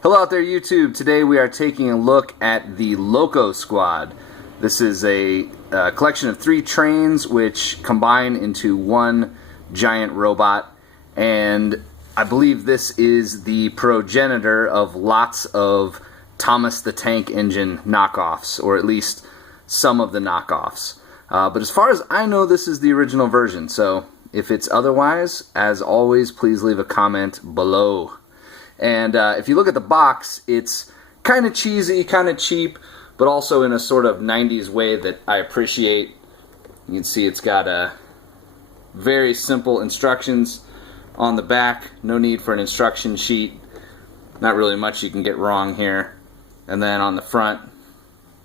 Hello out there, YouTube. Today we are taking a look at the Loco Squad. This is a collection of 3 trains which combine into one giant robot, and I believe this is the progenitor of lots of Thomas the Tank Engine knockoffs, or at least some of the knockoffs. But as far as I know, this is the original version, so if it's otherwise, as always, please leave a comment below. And if you look at the box, it's kind of cheesy, kind of cheap, but also in a sort of 90s way that I appreciate. You can see it's got very simple instructions on the back. No need for an instruction sheet. Not really much you can get wrong here. And then on the front,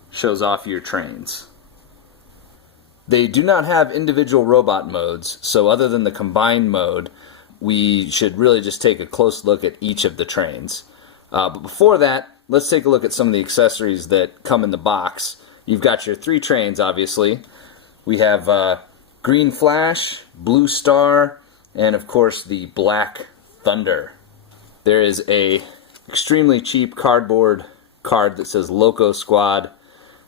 shows off your trains. They do not have individual robot modes, so other than the combined mode, we should really just take a close look at each of the trains. But before that, let's take a look at some of the accessories that come in the box. You've got your 3 trains, obviously. We have Green Flash, Blue Star, and of course the Black Thunder. There is a extremely cheap cardboard card that says Loco Squad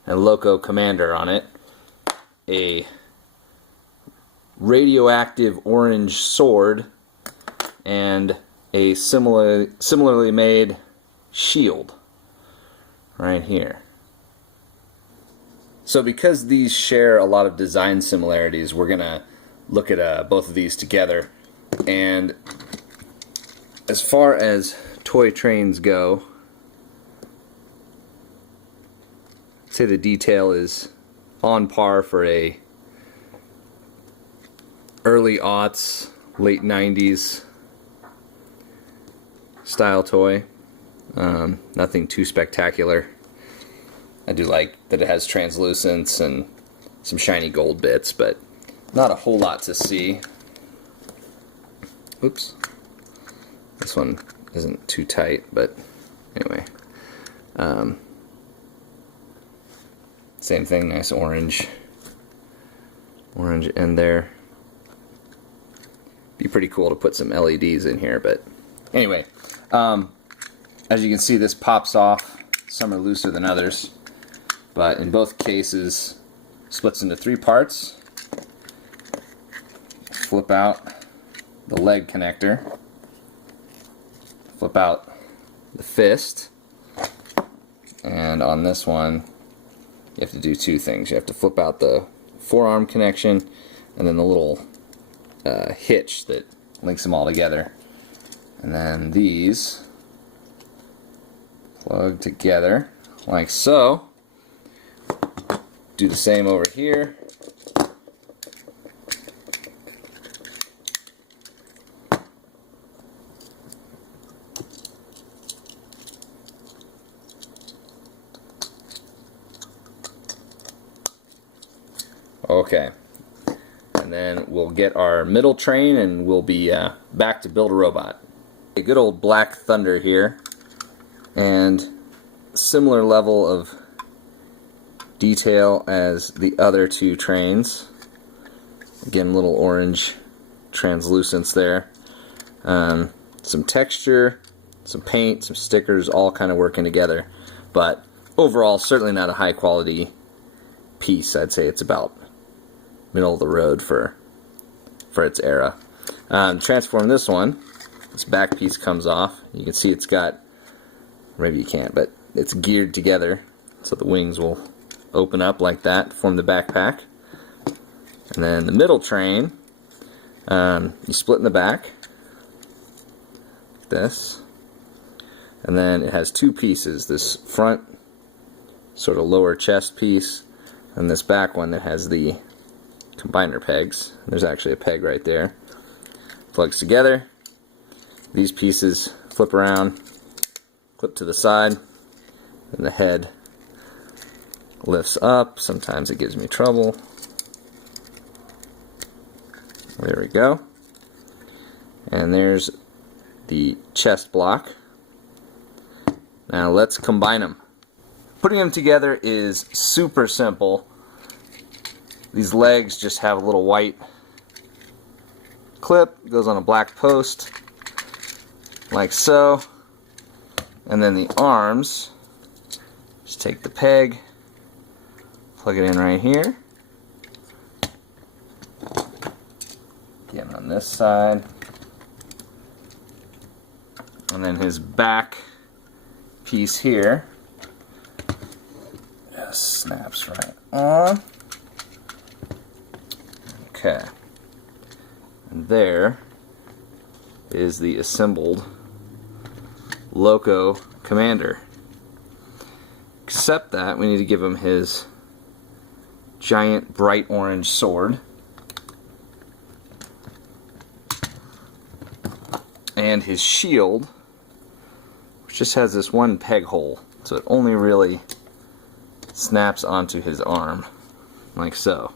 and Loco Commander on it. A radioactive orange sword and a similarly made shield right here. So because these share a lot of design similarities, we're gonna look at both of these together. And as far as toy trains go, I'd say the detail is on par for a early aughts, late 90s style toy. Nothing too spectacular. I do like that it has translucence and some shiny gold bits, but not a whole lot to see. Oops. This one isn't too tight, but anyway. Same thing, nice orange end there. Be pretty cool to put some LEDs in here, but anyway, as you can see, this pops off. Some are looser than others, but in both cases splits into 3 parts. Flip out the leg connector, flip out the fist, and on this one you have to do 2 things. You have to flip out the forearm connection and then the little hitch that links them all together. And then these plug together like so. Do the same over here. Okay, and then we'll get our middle train and we'll be back to build a robot. A good old Black Thunder here, and similar level of detail as the other 2 trains. Again, little orange translucence there. Some texture, some paint, some stickers, all kind of working together. But overall, certainly not a high quality piece. I'd say it's about middle of the road for its era. Transform this one. This back piece comes off. You can see it's got, maybe you can't, but it's geared together so the wings will open up like that, form the backpack. And then the middle train, you split in the back like this, and then it has 2 pieces, this front sort of lower chest piece and this back one that has the combiner pegs. There's actually a peg right there. Plugs together. These pieces flip around, clip to the side, and the head lifts up. Sometimes it gives me trouble. There we go. And there's the chest block. Now let's combine them. Putting them together is super simple. These legs just have a little white clip, goes on a black post, like so. And then the arms, just take the peg, plug it in right here. Again on this side. And then his back piece here just snaps right on. Okay. And there is the assembled Loco Commander. Except that we need to give him his giant bright orange sword. And his shield, which just has this one peg hole, so it only really snaps onto his arm, like so.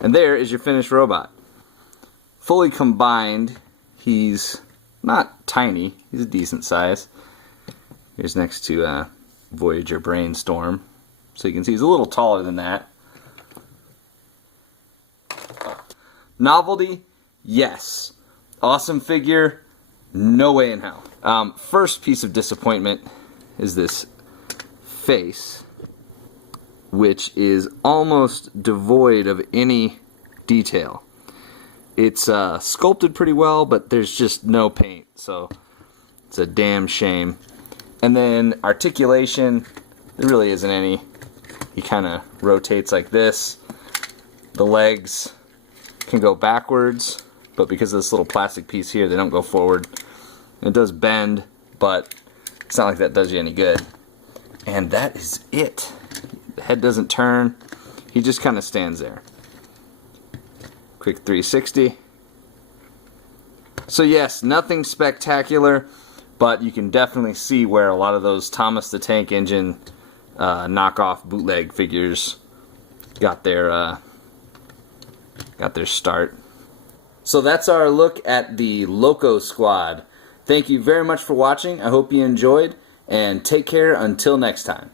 And there is your finished robot. Fully combined, he's not tiny, he's a decent size. Here's next to Voyager Brainstorm, so you can see he's a little taller than that. Novelty, yes. Awesome figure, no way in hell. First piece of disappointment is this face, which is almost devoid of any detail. It's sculpted pretty well, but there's just no paint, so it's a damn shame. And then articulation, there really isn't any. He kind of rotates like this. The legs can go backwards, but because of this little plastic piece here, they don't go forward. It does bend, but it's not like that does you any good. And that is it. The head doesn't turn. He just kind of stands there. Quick 360. So yes, nothing spectacular, but you can definitely see where a lot of those Thomas the Tank Engine knockoff bootleg figures got their start. So that's our look at the Loco Squad. Thank you very much for watching. I hope you enjoyed, and take care until next time.